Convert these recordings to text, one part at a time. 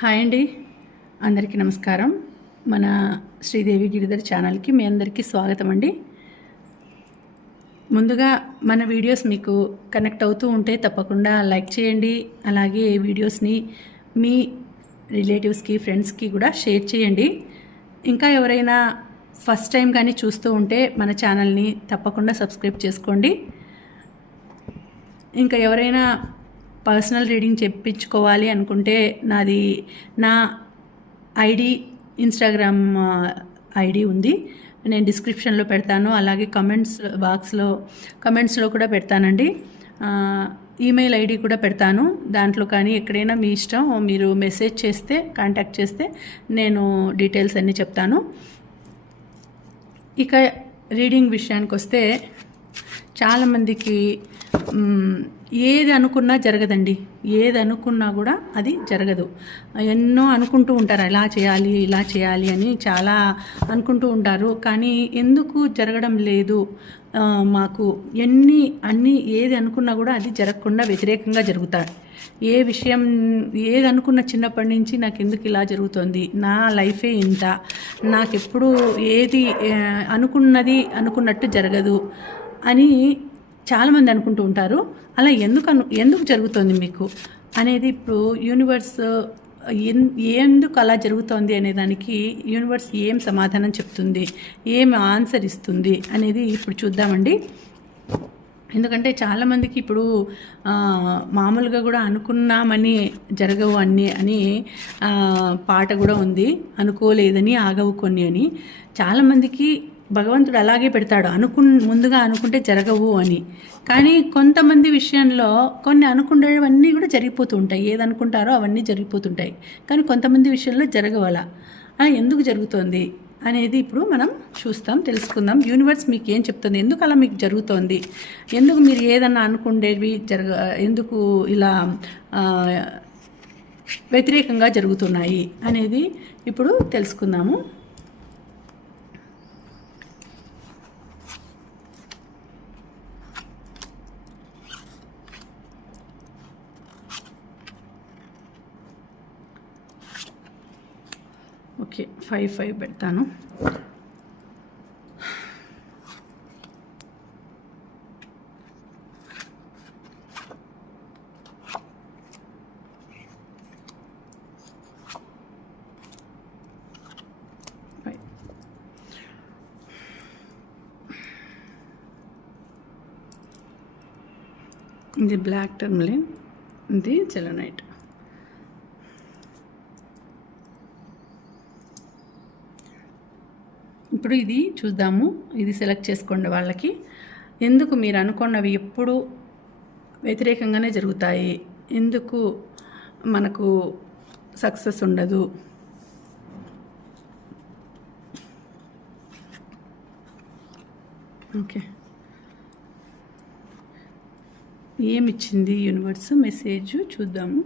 Hi అండి. అందరికీ నమస్కారం. మన శ్రీదేవి గిరిధర్ ఛానల్కి మీ అందరికీ స్వాగతం అండి. ముందుగా మన వీడియోస్ మీకు కనెక్ట్ అవుతూ ఉంటే తప్పకుండా లైక్ చేయండి. అలాగే ఈ వీడియోస్ని మీ రిలేటివ్స్కి ఫ్రెండ్స్కి కూడా షేర్ చేయండి. ఇంకా ఎవరైనా ఫస్ట్ టైం కానీ చూస్తూ ఉంటే మన ఛానల్ని తప్పకుండా సబ్స్క్రైబ్ చేసుకోండి. ఇంకా ఎవరైనా పర్సనల్ రీడింగ్ చెప్పించుకోవాలి అనుకుంటే నాది నా ఐడి ఇన్స్టాగ్రామ్ ఐడి ఉంది. నేను డిస్క్రిప్షన్లో పెడతాను. అలాగే కమెంట్స్ బాక్స్లో కమెంట్స్లో కూడా పెడతానండి. ఈమెయిల్ ఐడి కూడా పెడతాను. దాంట్లో కానీ ఎక్కడైనా మీ ఇష్టం మీరు మెసేజ్ చేస్తే కాంటాక్ట్ చేస్తే నేను డీటెయిల్స్ అన్నీ చెప్తాను. ఇక రీడింగ్ విషయానికి వస్తే చాలామందికి ఏది అనుకున్నా జరగదండి. ఏది అనుకున్నా కూడా అది జరగదు. ఎన్నో అనుకుంటూ ఉంటారు ఇలా చేయాలి ఇలా చేయాలి అని చాలా అనుకుంటూ ఉంటారు. కానీ ఎందుకు జరగడం లేదు? మాకు ఎన్ని అన్ని ఏది అనుకున్నా కూడా అది జరగకుండా వ్యతిరేకంగా జరుగుతాయి. ఏ విషయం ఏది అనుకున్న చిన్నప్పటి నుంచి నాకు ఎందుకు ఇలా జరుగుతుంది? నా లైఫే ఇంత. నాకెప్పుడు ఏది అనుకున్నది అనుకున్నట్టు జరగదు అని చాలామంది అనుకుంటూ ఉంటారు అలా ఎందుకు అను ఎందుకు జరుగుతుంది మీకు? అనేది ఇప్పుడు యూనివర్స్ ఎన్ ఎందుకు అలా జరుగుతోంది అనే దానికి యూనివర్స్ ఏం సమాధానం చెప్తుంది ఏం ఆన్సర్ ఇస్తుంది అనేది ఇప్పుడు చూద్దామండి. ఎందుకంటే చాలామందికి ఇప్పుడు మామూలుగా కూడా అనుకున్నామని జరగవు అన్ని అని పాట కూడా ఉంది అనుకోలేదని ఆగవు కొన్ని అని. చాలామందికి భగవంతుడు అలాగే పెడతాడు. అనుకు ముందుగా అనుకుంటే జరగవు అని. కానీ కొంతమంది విషయంలో కొన్ని అనుకునేవన్నీ కూడా జరిగిపోతూ ఉంటాయి. ఏదనుకుంటారో అవన్నీ జరిగిపోతుంటాయి. కానీ కొంతమంది విషయంలో జరగవల. ఎందుకు జరుగుతోంది అనేది ఇప్పుడు మనం చూస్తాం తెలుసుకుందాం. యూనివర్స్ మీకు ఏం చెప్తుంది? ఎందుకు అలా మీకు జరుగుతోంది? ఎందుకు మీరు ఏదన్నా అనుకుండేవి జరగ ఎందుకు ఇలా వ్యతిరేకంగా జరుగుతున్నాయి అనేది ఇప్పుడు తెలుసుకుందాము ఓకే ఫైవ్ ఫైవ్ పెడతాను. ఇది బ్లాక్ టర్మ్లిన్ ఇది చెలనైట్ ఇప్పుడు ఇది చూద్దాము. ఇది సెలెక్ట్ చేసుకోండి వాళ్ళకి. ఎందుకు మీరు అనుకున్నవి ఎప్పుడు వ్యతిరేకంగానే జరుగుతాయి? ఎందుకు మనకు సక్సెస్ ఉండదు? ఓకే. ఏమిచ్చింది యూనివర్స్ మెసేజ్ చూద్దాము.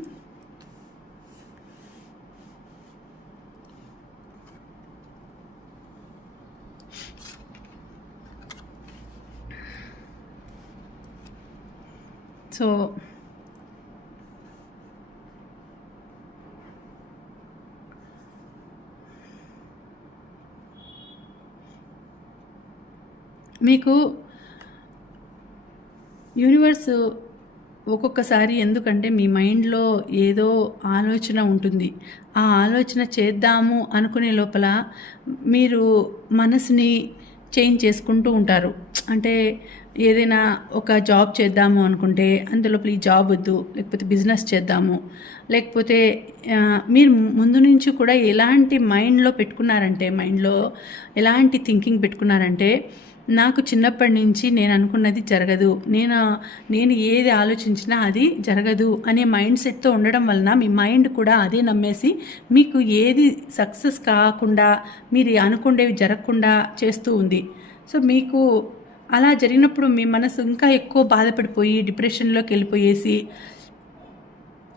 సో మీకు యూనివర్స్ ఒక్కొక్కసారి ఎందుకంటే మీ మైండ్లో ఏదో ఆలోచన ఉంటుంది. ఆ ఆలోచన చేద్దాము అనుకునే లోపల మీరు మనసుని చేంజ్ చేసుకుంటూ ఉంటారు. అంటే ఏదైనా ఒక జాబ్ చేద్దాము అనుకుంటే అందులోపల ఈ జాబ్ వద్దు లేకపోతే బిజినెస్ చేద్దాము. లేకపోతే మీరు ముందు నుంచి కూడా ఎలాంటి మైండ్లో పెట్టుకున్నారంటే మైండ్లో ఎలాంటి థింకింగ్ పెట్టుకున్నారంటే నాకు చిన్నప్పటి నుంచి నేను అనుకున్నది జరగదు. నేను నేను ఏది ఆలోచించినా అది జరగదు అనే మైండ్ సెట్తో ఉండడం వలన మీ మైండ్ కూడా అదే నమ్మేసి మీకు ఏది సక్సెస్ కాకుండా మీరు అనుకునేవి జరగకుండా చేస్తూ ఉంది. సో మీకు అలా జరిగినప్పుడు మీ మనసు ఇంకా ఎక్కువ బాధపడిపోయి డిప్రెషన్లోకి వెళ్ళిపోయేసి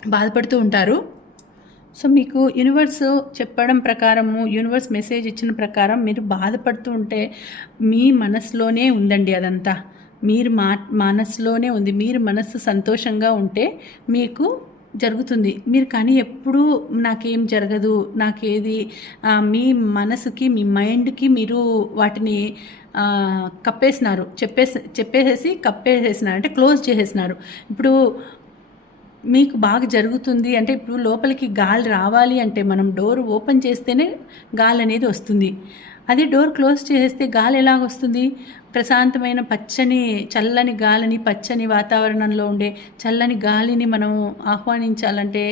బాధపడుతూ ఉంటారు. సో మీకు యూనివర్స్ చెప్పడం ప్రకారము యూనివర్స్ మెసేజ్ ఇచ్చిన ప్రకారం మీరు బాధపడుతూ ఉంటే మీ మనసులోనే ఉందండి అదంతా. మీరు మా మనసులోనే ఉంది. మీరు మనస్సు సంతోషంగా ఉంటే మీకు జరుగుతుంది. మీరు కానీ ఎప్పుడూ నాకేం జరగదు నాకేది మీ మనసుకి మీ మైండ్కి మీరు వాటిని కప్పేసినారు. చెప్పేసి చెప్పేసేసి కప్పేసేసినారు. అంటే క్లోజ్ చేసేసినారు. ఇప్పుడు మీకు బాగా జరుగుతుంది అంటే ఇప్పుడు లోపలికి గాలి రావాలి అంటే మనం డోర్ ఓపెన్ చేస్తేనే గాలి అనేది వస్తుంది. అదే డోర్ క్లోజ్ చేస్తే గాలి ఎలాగ వస్తుంది ప్రశాంతమైన పచ్చని చల్లని గాలిని పచ్చని వాతావరణంలో ఉండే చల్లని గాలిని మనం ఆహ్వానించాలంటే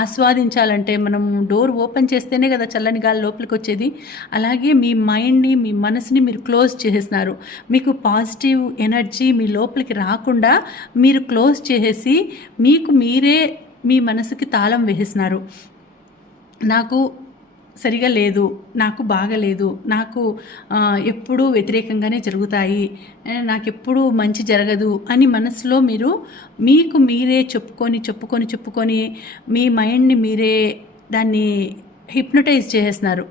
ఆస్వాదించాలంటే మనం డోర్ ఓపెన్ చేస్తేనే కదా చల్లని గాలి లోపలికి వచ్చేది అలాగే మీ మైండ్ని మీ మనసుని మీరు క్లోజ్ చేసేసినారు. మీకు పాజిటివ్ ఎనర్జీ మీ లోపలికి రాకుండా మీరు క్లోజ్ చేసేసి మీకు మీరే మీ మనసుకి తాళం వేసేసినారు. నాకు సరిగా లేదు నాకు బాగలేదు నాకు ఎప్పుడూ వ్యతిరేకంగానే జరుగుతాయి నాకెప్పుడూ మంచి జరగదు అని మనసులో మీరు మీకు మీరే చెప్పుకొని చెప్పుకొని చెప్పుకొని మీ మైండ్ని మీరే దాన్ని హిప్నటైజ్ చేసేస్తున్నారు.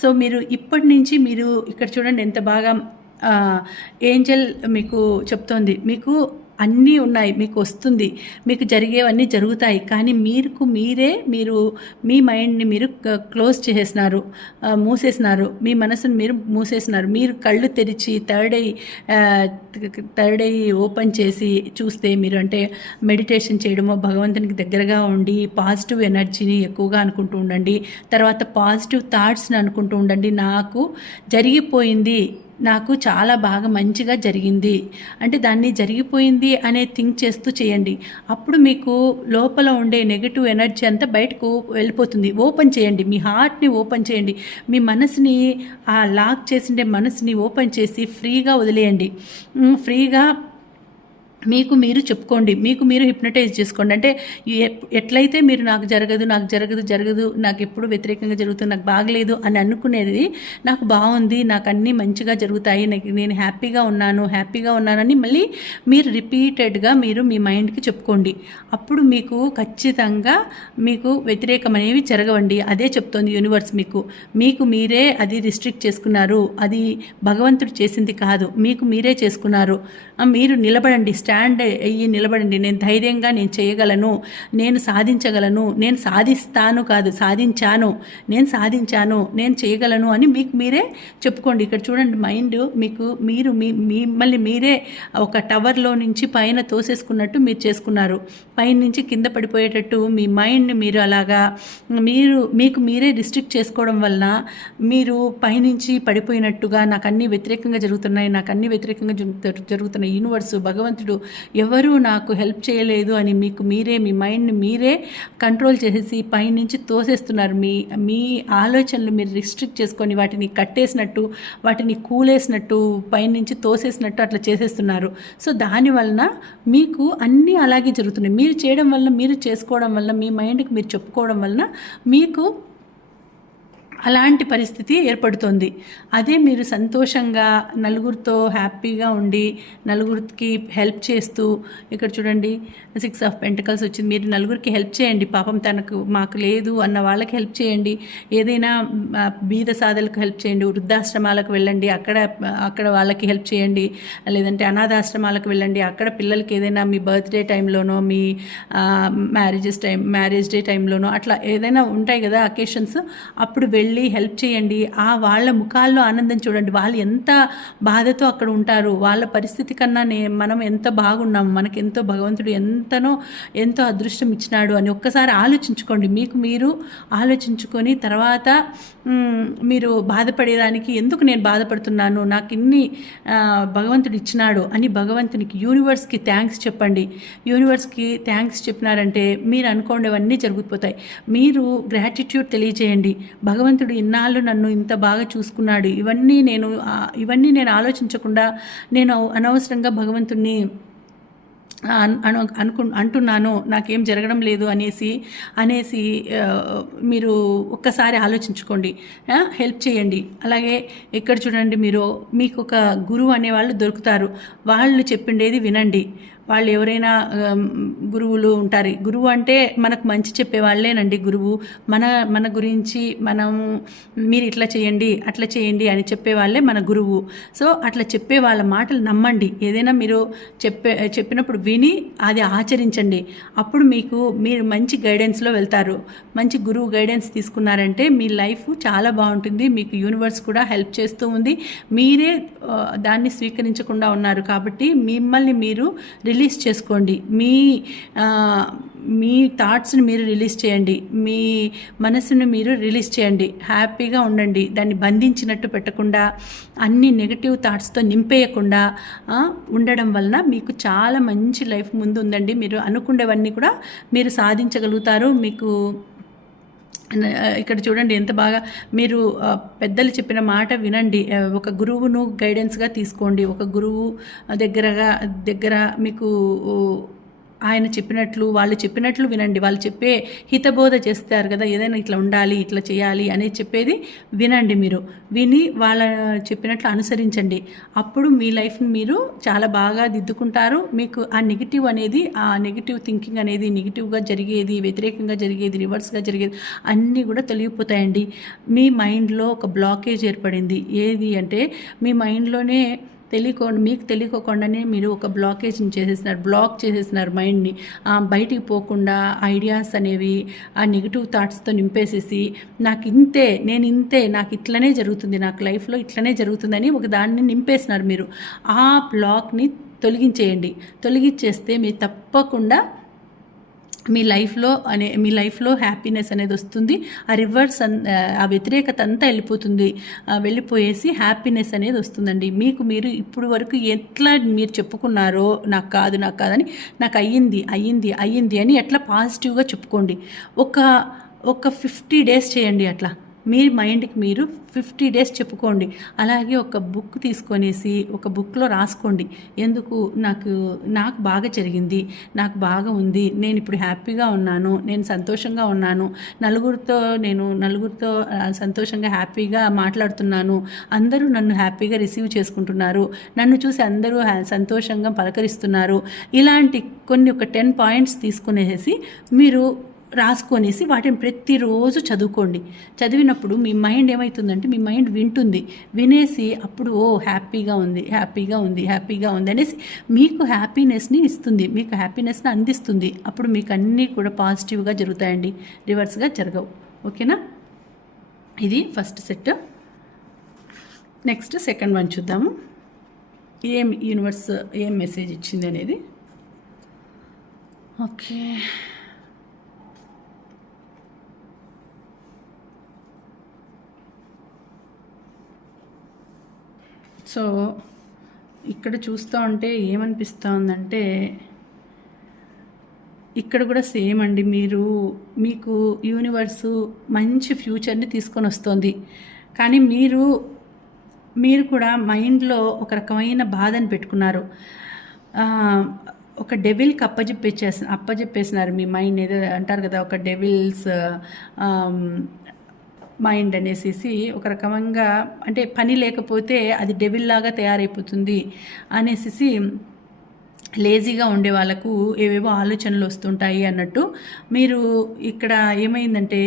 సో మీరు ఇప్పటి నుంచి మీరు ఇక్కడ చూడండి ఎంత బాగా ఏంజల్ మీకు చెప్తోంది. మీకు అన్నీ ఉన్నాయి మీకు వస్తుంది మీకు జరిగేవన్నీ జరుగుతాయి కానీ మీకు మీరే మీరు మీ మైండ్ని మీరు క్లోజ్ చేసేసినారు మూసేసినారు మీ మనసును మీరు మూసేసినారు మీరు కళ్ళు తెరిచి third eye third eye open చేసి చూస్తే మీరు అంటే మెడిటేషన్ చేయడమో భగవంతునికి దగ్గరగా ఉండి పాజిటివ్ ఎనర్జీని ఎక్కువగా అనుకుంటూ ఉండండి తర్వాత పాజిటివ్ థాట్స్ని అనుకుంటూ ఉండండి నాకు జరిగిపోయింది నాకు చాలా బాగా మంచిగా జరిగింది. అంటే దాన్ని జరిగిపోయింది అనే థింక్ చేస్తూ చేయండి. అప్పుడు మీకు లోపల ఉండే నెగిటివ్ ఎనర్జీ అంతా బయటకు వెళ్ళిపోతుంది. ఓపెన్ చేయండి. మీ హార్ట్ని ఓపెన్ చేయండి. మీ మనసుని ఆ లాక్ చేసిండే మనసుని ఓపెన్ చేసి ఫ్రీగా వదిలేయండి. ఫ్రీగా మీకు మీరు చెప్పుకోండి మీకు మీరు హిప్నటైజ్ చేసుకోండి. అంటే ఎ- ఎట్లయితే మీరు నాకు జరగదు నాకు జరగదు జరగదు నాకు ఎప్పుడు వ్యతిరేకంగా జరుగుతుంది నాకు బాగలేదు అని అనుకునేది నాకు బాగుంది నాకు అన్నీ మంచిగా జరుగుతాయి నేను హ్యాపీగా ఉన్నాను హ్యాపీగా ఉన్నానని మళ్ళీ మీరు రిపీటెడ్గా మీరు మీ మైండ్కి చెప్పుకోండి. అప్పుడు మీకు ఖచ్చితంగా మీకు వ్యతిరేకం అనేవి జరగవండి. అదే చెప్తోంది యూనివర్స్ మీకు. మీకు మీరే అది రిస్ట్రిక్ట్ చేసుకున్నారు. అది భగవంతుడు చేసింది కాదు. మీకు మీరే చేసుకున్నారు. మీరు నిలబడండి. స్టాండ్ అయ్యి నిలబడండి. నేను ధైర్యంగా నేను చేయగలను. నేను సాధించగలను. నేను సాధిస్తాను కాదు సాధించాను. నేను సాధించాను. నేను చేయగలను అని మీకు మీరే చెప్పుకోండి. ఇక్కడ చూడండి మైండ్ మీకు మీరు మీ మిమ్మల్ని మీరే ఒక టవర్లో నుంచి పైన తోసేసుకున్నట్టు మీరు చేసుకున్నారు. పైన నుంచి కింద పడిపోయేటట్టు మీ మైండ్ని మీరు అలాగా మీరు మీకు మీరే రిస్ట్రిక్ట్ చేసుకోవడం వలన మీరు పైనుంచి పడిపోయినట్టుగా నాకు అన్ని వ్యతిరేకంగా జరుగుతున్నాయి నాకు అన్ని వ్యతిరేకంగా జరుగు- జరుగుతున్నాయి యూనివర్సు భగవంతుడు ఎవరు నాకు హెల్ప్ చేయలేదు అని మీకు మీరే మీ మైండ్ని మీరే కంట్రోల్ చేసేసి పైనుంచి తోసేస్తున్నారు. మీ మీ ఆలోచనలు మీరు రిస్ట్రిక్ట్ చేసుకొని వాటిని కట్టేసినట్టు వాటిని కూలేసినట్టు పైనుంచి తోసేసినట్టు అట్లా చేసేస్తున్నారు. సో దాని వలన మీకు అన్నీ అలాగే జరుగుతున్నాయి. మీరు చేయడం వల్ల మీరు చేసుకోవడం వల్ల మీ మైండ్కి మీరు చెప్పుకోవడం వలన మీకు అలాంటి పరిస్థితి ఏర్పడుతుంది. అదే మీరు సంతోషంగా నలుగురితో హ్యాపీగా ఉండి నలుగురికి హెల్ప్ చేస్తూ ఇక్కడ చూడండి సిక్స్ ఆఫ్ పెంటకల్స్ వచ్చింది. మీరు నలుగురికి హెల్ప్ చేయండి. పాపం తనకు మాకు లేదు అన్న వాళ్ళకి హెల్ప్ చేయండి. ఏదైనా బీద సాధలకు హెల్ప్ చేయండి. వృద్ధాశ్రమాలకు వెళ్ళండి. అక్కడ అక్కడ వాళ్ళకి హెల్ప్ చేయండి. లేదంటే అనాథాశ్రమాలకు వెళ్ళండి. అక్కడ పిల్లలకి ఏదైనా మీ బర్త్డే టైంలోనో మీ మ్యారేజెస్ టైం మ్యారేజ్ డే టైంలోనో అట్లా ఏదైనా ఉంటాయి కదా అకేషన్స్. అప్పుడు వెళ్ళి వెళ్ళి హెల్ప్ చేయండి. ఆ వాళ్ళ ముఖాల్లో ఆనందం చూడండి. వాళ్ళు ఎంత బాధతో అక్కడ ఉంటారు. వాళ్ళ పరిస్థితి కన్నా నే మనం ఎంత బాగున్నాం. మనకి ఎంతో భగవంతుడు ఎంతనో ఎంతో అదృష్టం ఇచ్చినాడు అని ఒక్కసారి ఆలోచించుకోండి. మీకు మీరు ఆలోచించుకొని తర్వాత మీరు బాధపడేదానికి ఎందుకు నేను బాధపడుతున్నాను? నాకు ఇన్ని భగవంతుడు ఇచ్చినాడు అని భగవంతునికి యూనివర్స్కి థ్యాంక్స్ చెప్పండి. యూనివర్స్కి థ్యాంక్స్ చెప్పినారంటే మీరు అనుకోండివన్నీ జరిగిపోతాయి మీరు గ్రాటిట్యూడ్ తెలియజేయండి. భగవంతుడు ఇన్నాళ్ళు నన్ను ఇంత బాగా చూసుకున్నాడు. ఇవన్నీ నేను ఇవన్నీ నేను ఆలోచించకుండా నేను అనవసరంగా భగవంతుణ్ణి అను అనుకు అంటున్నాను నాకేం జరగడం లేదు అనేసి అనేసి మీరు ఒక్కసారి ఆలోచించుకోండి. హెల్ప్ చేయండి. అలాగే ఇక్కడ చూడండి మీరు మీకు ఒక గురువు అనేవాళ్ళు దొరుకుతారు. వాళ్ళు చెప్పిండేది వినండి. వాళ్ళు ఎవరైనా గురువులు ఉంటారు. గురువు అంటే మనకు మంచి చెప్పే వాళ్ళేనండి గురువు. మన మన గురించి మనము మీరు ఇట్లా చేయండి అట్లా చేయండి అని చెప్పే వాళ్ళే మన గురువు. సో అట్లా చెప్పే వాళ్ళ మాటలు నమ్మండి. ఏదైనా మీరు చెప్పే చెప్పినప్పుడు విని అది ఆచరించండి. అప్పుడు మీకు మీరు మంచి గైడెన్స్లో వెళ్తారు. మంచి గురువు గైడెన్స్ తీసుకున్నారంటే మీ లైఫ్ చాలా బాగుంటుంది. మీకు యూనివర్స్ కూడా హెల్ప్ చేస్తూ ఉంది. మీరే దాన్ని స్వీకరించకుండా ఉన్నారు కాబట్టి మిమ్మల్ని మీరు రిలీజ్ రిలీజ్ చేసుకోండి. మీ మీ థాట్స్ని మీరు రిలీజ్ చేయండి. మీ మనసును మీరు రిలీజ్ చేయండి. హ్యాపీగా ఉండండి. దాన్ని బంధించినట్టు పెట్టకుండా అన్ని నెగిటివ్ థాట్స్తో నింపేయకుండా ఉండడం వలన మీకు చాలా మంచి లైఫ్ ముందు ఉందండి మీరు అనుకునేవన్నీ కూడా మీరు సాధించగలుగుతారు. మీకు ఇక్కడ చూడండి ఎంత బాగా మీరు పెద్దలు చెప్పిన మాట వినండి. ఒక గురువును గైడెన్స్గా తీసుకోండి. ఒక గురువు దగ్గరగా దగ్గర మీకు ఆయన చెప్పినట్లు వాళ్ళు చెప్పినట్లు వినండి. వాళ్ళు చెప్పే హితబోధ చేస్తారు కదా ఏదైనా ఇట్లా ఉండాలి ఇట్లా చేయాలి అనేది చెప్పేది వినండి మీరు. విని వాళ్ళ చెప్పినట్లు అనుసరించండి. అప్పుడు మీ లైఫ్ని మీరు చాలా బాగా దిద్దుకుంటారు. మీకు ఆ నెగిటివ్ అనేది ఆ నెగిటివ్ థింకింగ్ అనేది నెగిటివ్గా జరిగేది వ్యతిరేకంగా జరిగేది రివర్స్గా జరిగేది అన్నీ కూడా తొలగిపోతాయండి. మీ మైండ్లో ఒక బ్లాకేజ్ ఏర్పడింది. ఏది అంటే మీ మైండ్లోనే తెలియకుండా మీకు తెలియకోకుండానే మీరు ఒక బ్లాకేజ్ని చేసేసినారు బ్లాక్ చేసేసినారు మైండ్ని బయటికి పోకుండా ఐడియాస్ అనేవి ఆ నెగిటివ్ థాట్స్తో నింపేసేసి నాకు ఇంతే నేను ఇంతే నాకు ఇట్లనే జరుగుతుంది నాకు లైఫ్లో ఇట్లనే జరుగుతుందని ఒక దాన్ని నింపేసినారు మీరు. ఆ బ్లాక్ని తొలగించేయండి. తొలగించేస్తే మీరు తప్పకుండా మీ లైఫ్లో అనే మీ లైఫ్లో హ్యాపీనెస్ అనేది వస్తుంది. ఆ రివర్స్ ఆ వ్యతిరేకత అంతా వెళ్ళిపోతుంది. వెళ్ళిపోయేసి హ్యాపీనెస్ అనేది వస్తుందండి. మీకు మీరు ఇప్పుడు వరకు ఎట్లా మీరు చెప్పుకున్నారో నాకు కాదు నాకు కాదని నాకు అయ్యింది అయ్యింది అయ్యింది అని ఎట్లా పాజిటివ్గా చెప్పుకోండి. ఒక ఒక ఫిఫ్టీ డేస్ చేయండి అట్లా. మీ మైండ్కి మీరు ఫిఫ్టీ డేస్ చెప్పుకోండి. అలాగే ఒక బుక్ తీసుకొనేసి ఒక బుక్లో రాసుకోండి. ఎందుకు? నాకు నాకు బాగా జరిగింది. నాకు బాగా ఉంది. నేను ఇప్పుడు హ్యాపీగా ఉన్నాను. నేను సంతోషంగా ఉన్నాను. నలుగురితో నేను నలుగురితో సంతోషంగా హ్యాపీగా మాట్లాడుతున్నాను. అందరూ నన్ను హ్యాపీగా రిసీవ్ చేసుకుంటున్నారు. నన్ను చూసి అందరూ హ్యా- సంతోషంగా పలకరిస్తున్నారు. ఇలాంటి కొన్ని ఒక టెన్ పాయింట్స్ తీసుకునేసి మీరు రాసుకొనేసి వాటిని ప్రతిరోజు చదువుకోండి. చదివినప్పుడు మీ మైండ్ ఏమవుతుందంటే మీ మైండ్ వింటుంది. వినేసి అప్పుడు ఓ హ్యాపీగా ఉంది హ్యాపీగా ఉంది హ్యాపీగా ఉంది అనేసి మీకు హ్యాపీనెస్ని ఇస్తుంది. మీకు హ్యాపీనెస్ని అందిస్తుంది. అప్పుడు మీకు అన్నీ కూడా పాజిటివ్గా జరుగుతాయండి. రివర్స్గా జరగవు. ఓకేనా? ఇది first set. Next second one చూద్దాము. ఏం యూనివర్స్ ఏం మెసేజ్ ఇచ్చింది అనేది? ఓకే. సో ఇక్కడ చూస్తూ ఉంటే ఏమనిపిస్తూ ఉందంటే ఇక్కడ కూడా సేమ్ అండి. మీరు మీకు యూనివర్సు మంచి ఫ్యూచర్ని తీసుకొని వస్తుంది. కానీ మీరు మీరు కూడా మైండ్లో ఒక రకమైన బాధని పెట్టుకున్నారు. ఒక డెవిల్కి అప్పజెప్పేసేసి అప్పజెప్పేసినారు మీ మైండ్ ఏదో అంటారు కదా ఒక డెవిల్స్ మైండ్ అనేసి ఒక రకంగా అంటే పని లేకపోతే అది డెవిల్ లాగా తయారైపోతుంది అనేసి లేజీగా ఉండే వాళ్ళకు ఏవేవో ఆలోచనలు వస్తుంటాయి అన్నట్టు మీరు ఇక్కడ ఏమైందంటే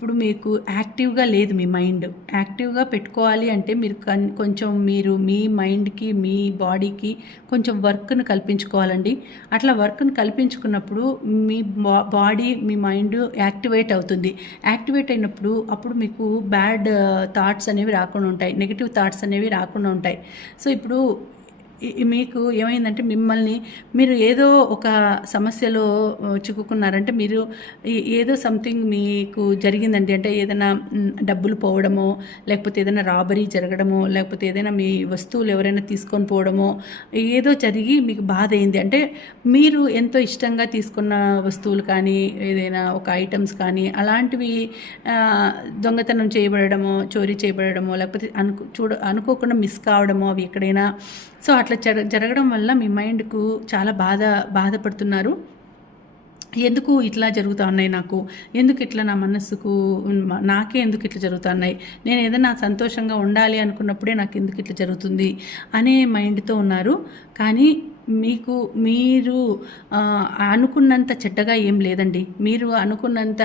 ఇప్పుడు మీకు యాక్టివ్గా లేదు మీ మైండ్. యాక్టివ్గా పెట్టుకోవాలి అంటే మీరు కన్- కొంచెం మీరు మీ మైండ్కి మీ బాడీకి కొంచెం వర్క్ను కల్పించుకోవాలండి. అట్లా వర్క్ను కల్పించుకున్నప్పుడు మీ బా బాడీ మీ మైండ్ యాక్టివేట్ అవుతుంది. యాక్టివేట్ అయినప్పుడు అప్పుడు మీకు బ్యాడ్ థాట్స్ అనేవి రాకుండా ఉంటాయి. నెగిటివ్ థాట్స్ అనేవి రాకుండా ఉంటాయి. సో ఇప్పుడు మీకు ఏమైందంటే మిమ్మల్ని మీరు ఏదో ఒక సమస్యలో చిక్కుకున్నారంటే మీరు ఏదో సంథింగ్ మీకు జరిగిందండి. అంటే ఏదైనా డబ్బులు పోవడమో లేకపోతే ఏదైనా రాబరీ జరగడమో లేకపోతే ఏదైనా మీ వస్తువులు ఎవరైనా తీసుకొని పోవడమో ఏదో జరిగి మీకు బాధ అయింది. అంటే మీరు ఎంతో ఇష్టంగా తీసుకున్న వస్తువులు కానీ ఏదైనా ఒక ఐటమ్స్ కానీ అలాంటివి దొంగతనం చేయబడమో చోరీ చేయబడమో లేకపోతే అనుకు చూడ అనుకోకుండా మిస్ కావడమో అవి ఎక్కడైనా. సో అట్లా జర జరగడం వల్ల మీ మైండ్కు చాలా బాధ బాధపడుతున్నారు. ఎందుకు ఇట్లా జరుగుతూ ఉన్నాయి నాకు? ఎందుకు ఇట్లా నా మనస్సుకు నాకే ఎందుకు ఇట్లా జరుగుతున్నాయి నేను ఏదైనా సంతోషంగా ఉండాలి అనుకున్నప్పుడే నాకు ఎందుకు ఇట్లా జరుగుతుంది? అనే మైండ్తో ఉన్నారు. కానీ మీకు మీరు అనుకున్నంత చెడ్డగా ఏం లేదండి. మీరు అనుకున్నంత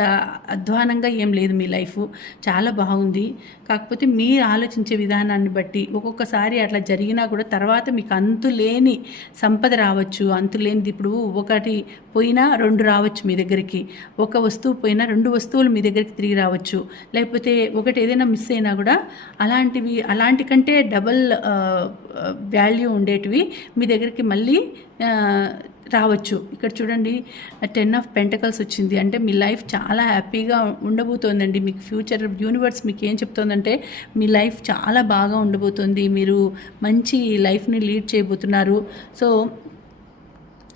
అధ్వానంగా ఏం లేదు మీ లైఫ్. చాలా బాగుంది. కాకపోతే మీరు ఆలోచించే విధానాన్ని బట్టి ఒక్కొక్కసారి అట్లా జరిగినా కూడా తర్వాత మీకు అంతు లేని సంపద రావచ్చు. అంతు లేనిది ఇప్పుడు ఒకటి పోయినా రెండు రావచ్చు మీ దగ్గరికి. ఒక వస్తువు పోయినా రెండు వస్తువులు మీ దగ్గరికి తిరిగి రావచ్చు. లేకపోతే ఒకటి ఏదైనా మిస్ అయినా కూడా అలాంటివి అలాంటి కంటే డబల్ వాల్యూ ఉండేటివి మీ దగ్గరికి మళ్ళీ రావచ్చు. ఇక్కడ చూడండి టెన్ ఆఫ్ పెంటకల్స్ వచ్చింది. అంటే మీ లైఫ్ చాలా హ్యాపీగా ఉండబోతోందండి. మీకు ఫ్యూచర్ యూనివర్స్ మీకు ఏం చెప్తోందంటే మీ లైఫ్ చాలా బాగా ఉండబోతోంది. మీరు మంచి లైఫ్ని లీడ్ చేయబోతున్నారు. సో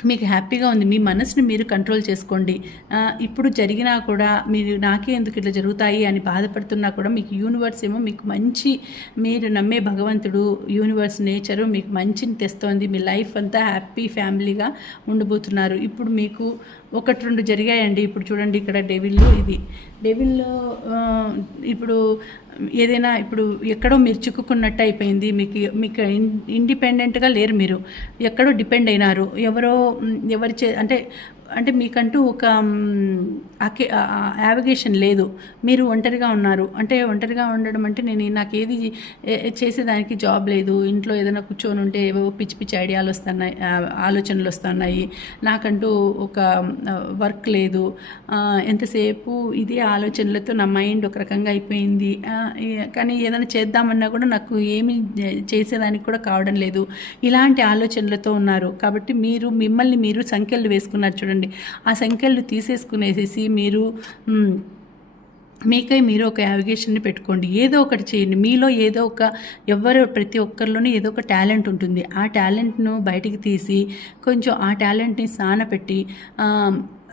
మీకు హ్యాపీగా ఉంది మీ మనసుని మీరు కంట్రోల్ చేసుకోండి. ఇప్పుడు జరిగినా కూడా మీరు నాకే ఎందుకు ఇట్లా జరుగుతాయి అని బాధపడుతున్నా కూడా మీకు యూనివర్స్ ఏమో మీకు మంచి మీరు నమ్మే భగవంతుడు యూనివర్స్ నేచరు మీకు మంచిని తెస్తోంది. మీ లైఫ్ అంతా హ్యాపీ ఫ్యామిలీగా ఉండబోతున్నారు. ఇప్పుడు మీకు ఒకటి రెండు జరిగాయండి. ఇప్పుడు చూడండి ఇక్కడ డెవిల్లో ఇది. డెవిల్లో ఇప్పుడు ఏదైనా ఇప్పుడు ఎక్కడో మీరు చిక్కుకున్నట్టు అయిపోయింది. మీకు మీకు ఇన్- ఇండిపెండెంట్గా లేరు మీరు. ఎక్కడో డిపెండ్ అయినారు. ఎవరో ఎవరి చే అంటే అంటే మీకంటూ ఒక యావిగేషన్ లేదు. మీరు ఒంటరిగా ఉన్నారు. అంటే ఒంటరిగా ఉండడం అంటే నేను నాకు ఏది చేసేదానికి జాబ్ లేదు. ఇంట్లో ఏదైనా కూర్చొని ఉంటే ఏవో పిచ్చి పిచ్చి ఐడియాలు వస్తున్నాయి ఆలోచనలు వస్తున్నాయి. నాకంటూ ఒక వర్క్ లేదు. ఎంతసేపు ఇదే ఆలోచనలతో నా మైండ్ ఒక రకంగా అయిపోయింది. కానీ ఏదైనా చేద్దామన్నా కూడా నాకు ఏమీ చేసేదానికి కూడా కావడం లేదు. ఇలాంటి ఆలోచనలతో ఉన్నారు. కాబట్టి మీరు మిమ్మల్ని మీరు సంఖ్యలు వేసుకున్నారు చూడండి. ఆ సంఖ్యలు తీసేసుకునేసేసి మీరు మీకై మీరు ఒక యావిగేషన్ని పెట్టుకోండి. ఏదో ఒకటి చేయండి. మీలో ఏదో ఒక ఎవరు ప్రతి ఒక్కరిలోనే ఏదో ఒక టాలెంట్ ఉంటుంది. ఆ టాలెంట్ను బయటికి తీసి కొంచెం ఆ టాలెంట్ని స్నానపెట్టి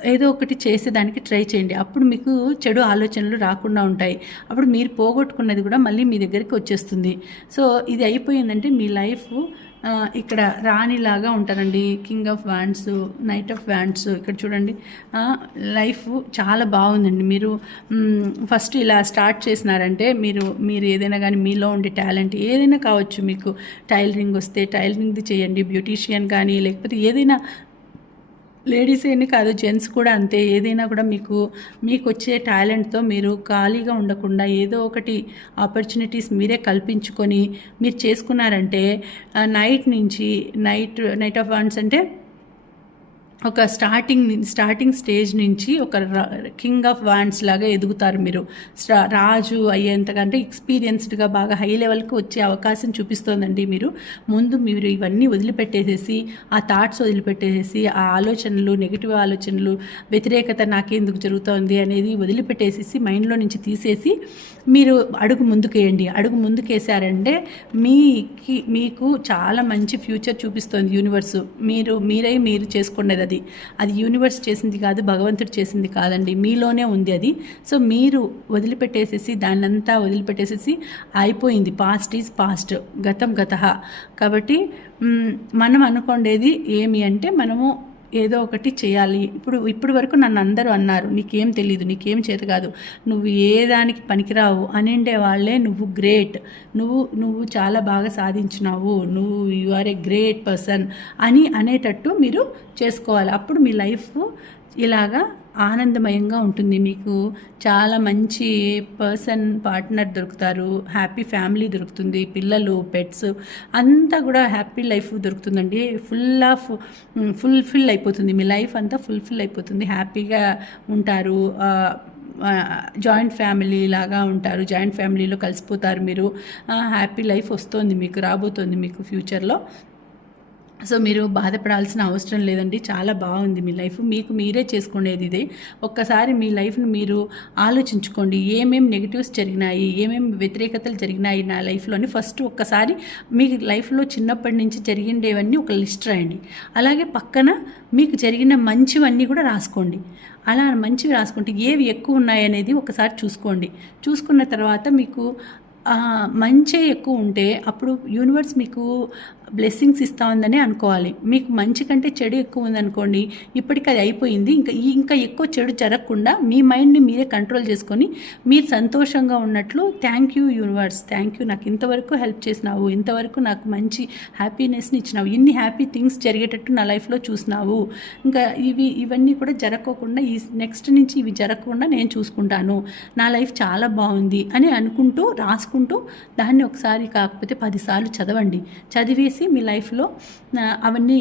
ఏదో ఒకటి చేసేదానికి ట్రై చేయండి. అప్పుడు మీకు చెడు ఆలోచనలు రాకుండా ఉంటాయి. అప్పుడు మీరు పోగొట్టుకున్నది కూడా మళ్ళీ మీ దగ్గరికి వచ్చేస్తుంది. సో ఇది అయిపోయిందంటే మీ లైఫ్ ఇక్కడ రాణిలాగా ఉంటారండి. King of wands knight of wands ఇక్కడ చూడండి. లైఫ్ చాలా బాగుందండి. మీరు ఫస్ట్ ఇలా స్టార్ట్ చేసినారంటే మీరు మీరు ఏదైనా కానీ మీలో ఉండే టాలెంట్ ఏదైనా కావచ్చు మీకు. టైలరింగ్ వస్తే టైలరింగ్ది చేయండి. బ్యూటీషియన్ కానీ లేకపోతే ఏదైనా లేడీస్ ఏని కాదు జెంట్స్ కూడా అంతే. ఏదైనా కూడా మీకు మీకు వచ్చే టాలెంట్తో మీరు ఖాళీగా ఉండకుండా ఏదో ఒకటి ఆపర్చునిటీస్ మీరే కల్పించుకొని మీరు చేసుకున్నారంటే నైట్ నుంచి నైట్ నైట్ ఆఫ్ వన్స్ అంటే ఒక స్టార్టింగ్ స్టార్టింగ్ స్టేజ్ నుంచి ఒక కింగ్ ఆఫ్ వాండ్స్ లాగా ఎదుగుతారు మీరు. రాజు అయ్యేంతకంటే ఎక్స్పీరియన్స్డ్గా బాగా హై లెవెల్కి వచ్చే అవకాశం చూపిస్తోందండి మీరు. ముందు మీరు ఇవన్నీ వదిలిపెట్టేసేసి ఆ థాట్స్ వదిలిపెట్టేసేసి ఆ ఆలోచనలు నెగిటివ్ ఆలోచనలు వ్యతిరేకత నాకెందుకు జరుగుతోంది అనేది వదిలిపెట్టేసేసి మైండ్లో నుంచి తీసేసి మీరు అడుగు ముందుకేయండి. అడుగు ముందుకేసారంటే మీకి మీకు చాలా మంచి ఫ్యూచర్ చూపిస్తోంది యూనివర్స్ మీరు మీరై మీరు చేసుకునేది అది. అది యూనివర్స్ చేసింది కాదు భగవంతుడు చేసింది కాదండి. మీలోనే ఉంది అది. సో మీరు వదిలిపెట్టేసేసి దాన్నంతా వదిలిపెట్టేసేసి అయిపోయింది. పాస్ట్ ఈజ్ పాస్ట్ గతం గత. కాబట్టి మనం అనుకోండేది ఏమి అంటే మనము ఏదో ఒకటి చేయాలి. ఇప్పుడు ఇప్పటి వరకు నన్ను అందరూ అన్నారు నీకేం తెలీదు నీకేం చేత కాదు నువ్వు ఏ దానికి పనికిరావు అనిండే వాళ్ళే నువ్వు గ్రేట్ నువ్వు నువ్వు చాలా బాగా సాధించినావు నువ్వు you are a great person అని అనేటట్టు మీరు చేసుకోవాలి. అప్పుడు మీ లైఫ్ ఇలాగా ఆనందమయంగా ఉంటుంది. మీకు చాలా మంచి పర్సన్ పార్ట్నర్ దొరుకుతారు. హ్యాపీ ఫ్యామిలీ దొరుకుతుంది. పిల్లలు పెట్స్ అంతా కూడా హ్యాపీ లైఫ్ దొరుకుతుందండి. ఫుల్ ఆఫ్ ఫుల్ఫిల్ అయిపోతుంది. మీ లైఫ్ అంతా ఫుల్ఫిల్ అయిపోతుంది. హ్యాపీగా ఉంటారు. జాయింట్ ఫ్యామిలీ లాగా ఉంటారు. జాయింట్ ఫ్యామిలీలో కలిసిపోతారు మీరు. హ్యాపీ లైఫ్ వస్తుంది మీకు రాబోతుంది మీకు ఫ్యూచర్లో. సో మీరు బాధపడాల్సిన అవసరం లేదండి. చాలా బాగుంది మీ లైఫ్. మీకు మీరే చేసుకునేది ఇదే. ఒక్కసారి మీ లైఫ్ని మీరు ఆలోచించుకోండి. ఏమేం నెగిటివ్స్ జరిగినాయి ఏమేమి వ్యతిరేకతలు జరిగినాయి నా లైఫ్లోని ఫస్ట్ ఒక్కసారి మీ లైఫ్లో చిన్నప్పటి నుంచి జరిగిండేవన్నీ ఒక లిస్ట్ రాయండి. అలాగే పక్కన మీకు జరిగిన మంచివన్నీ కూడా రాసుకోండి. అలా మంచివి రాసుకుంటే ఏవి ఎక్కువ ఉన్నాయనేది ఒకసారి చూసుకోండి. చూసుకున్న తర్వాత మీకు మంచే ఎక్కువ ఉంటే అప్పుడు యూనివర్స్ మీకు బ్లెస్సింగ్స్ ఇస్తా ఉందని అనుకోవాలి. మీకు మంచి కంటే చెడు ఎక్కువ ఉందనుకోండి ఇప్పటికి అది అయిపోయింది. ఇంకా ఈ- ఇంకా ఎక్కువ చెడు జరగకుండా మీ మైండ్ని మీరే కంట్రోల్ చేసుకొని మీరు సంతోషంగా ఉన్నట్లు thank you universe thank you నాకు ఇంతవరకు హెల్ప్ చేసినావు ఇంతవరకు నాకు మంచి హ్యాపీనెస్ని ఇచ్చినావు ఇన్ని హ్యాపీ థింగ్స్ జరిగేటట్టు నా లైఫ్లో చూసినావు. ఇంకా ఇవి ఇవన్నీ కూడా జరగకోకుండా ఈ నెక్స్ట్ నుంచి ఇవి జరగకుండా నేను చూసుకుంటాను. నా లైఫ్ చాలా బాగుంది అని అనుకుంటూ రాసుకుంటూ దాన్ని ఒకసారి కాకపోతే పదిసార్లు చదవండి. చదివేసి మీ లైఫ్లో అవన్నీ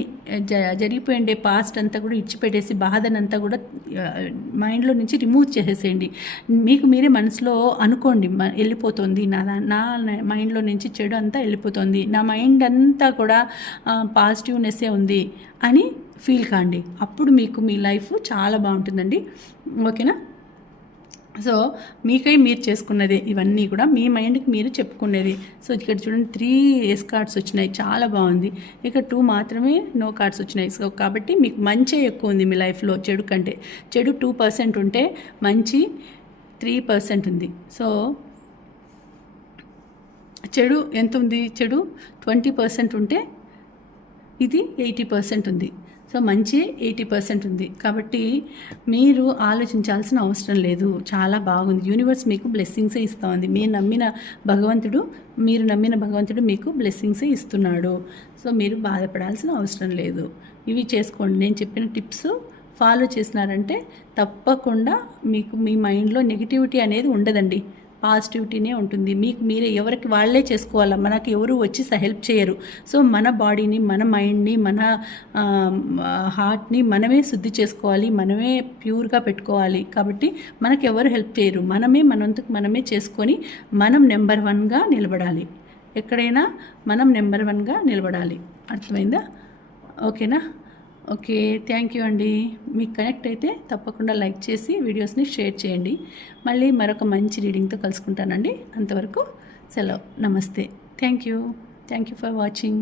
జ జరిగిపోయిండే పాస్ట్ అంతా కూడా ఇచ్చిపెట్టేసి బాధనంతా కూడా మైండ్లో నుంచి రిమూవ్ చేసేసేయండి. మీకు మీరే మనసులో అనుకోండి వెళ్ళిపోతుంది. నా నా మైండ్లో నుంచి చెడు అంతా వెళ్ళిపోతుంది. నా మైండ్ అంతా కూడా పాజిటివ్నెస్సే ఉంది అని ఫీల్ కాండి. అప్పుడు మీకు మీ లైఫ్ చాలా బాగుంటుందండి. ఓకేనా? సో మీకై మీరు చేసుకున్నదే ఇవన్నీ కూడా మీ మైండ్కి మీరు చెప్పుకునేది. సో ఇక్కడ చూడండి త్రీ ఎస్ కార్డ్స్ వచ్చినాయి. చాలా బాగుంది. ఇక్కడ టూ మాత్రమే నో కార్డ్స్ వచ్చినాయి. సో కాబట్టి మీకు మంచి ఎక్కువ ఉంది మీ లైఫ్లో చెడు కంటే. చెడు టూ పర్సెంట్ ఉంటే మంచి త్రీ పర్సెంట్ ఉంది. సో చెడు ఎంత ఉంది? చెడు ట్వంటీ పర్సెంట్ ఉంటే ఇది ఎయిటీ పర్సెంట్ ఉంది. సో మంచి ఎయిటీ పర్సెంట్ ఉంది. కాబట్టి మీరు ఆలోచించాల్సిన అవసరం లేదు. చాలా బాగుంది. యూనివర్స్ మీకు బ్లెస్సింగ్సే ఇస్తూ ఉంది మీరు నమ్మిన భగవంతుడు మీరు నమ్మిన భగవంతుడు మీకు బ్లెస్సింగ్సే ఇస్తున్నాడు. సో మీరు బాధపడాల్సిన అవసరం లేదు. ఇవి చేసుకోండి. నేను చెప్పిన టిప్స్ ఫాలో చేసినారంటే తప్పకుండా మీకు మీ మైండ్లో నెగిటివిటీ అనేది ఉండదండి. పాజిటివిటీనే ఉంటుంది. మీకు మీరే ఎవరికి వాళ్ళే చేసుకోవాలా మనకి ఎవరు వచ్చి హెల్ప్ చేయరు. సో మన బాడీని మన మైండ్ని మన హార్ట్ని మనమే శుద్ధి చేసుకోవాలి. మనమే ప్యూర్గా పెట్టుకోవాలి. కాబట్టి మనకి ఎవరు హెల్ప్ చేయరు. మనమే మనంతకు మనమే చేసుకొని మనం నెంబర్ వన్గా నిలబడాలి. ఎక్కడైనా మనం నెంబర్ వన్గా నిలబడాలి. అర్థమైందా? ఓకేనా? ఓకే థ్యాంక్ యూ అండి. మీకు కనెక్ట్ అయితే తప్పకుండా లైక్ చేసి వీడియోస్ని షేర్ చేయండి. మళ్ళీ మరొక మంచి రీడింగ్తో కలుసుకుంటానండి. అంతవరకు సెలవు. నమస్తే. Thank you thank you for watching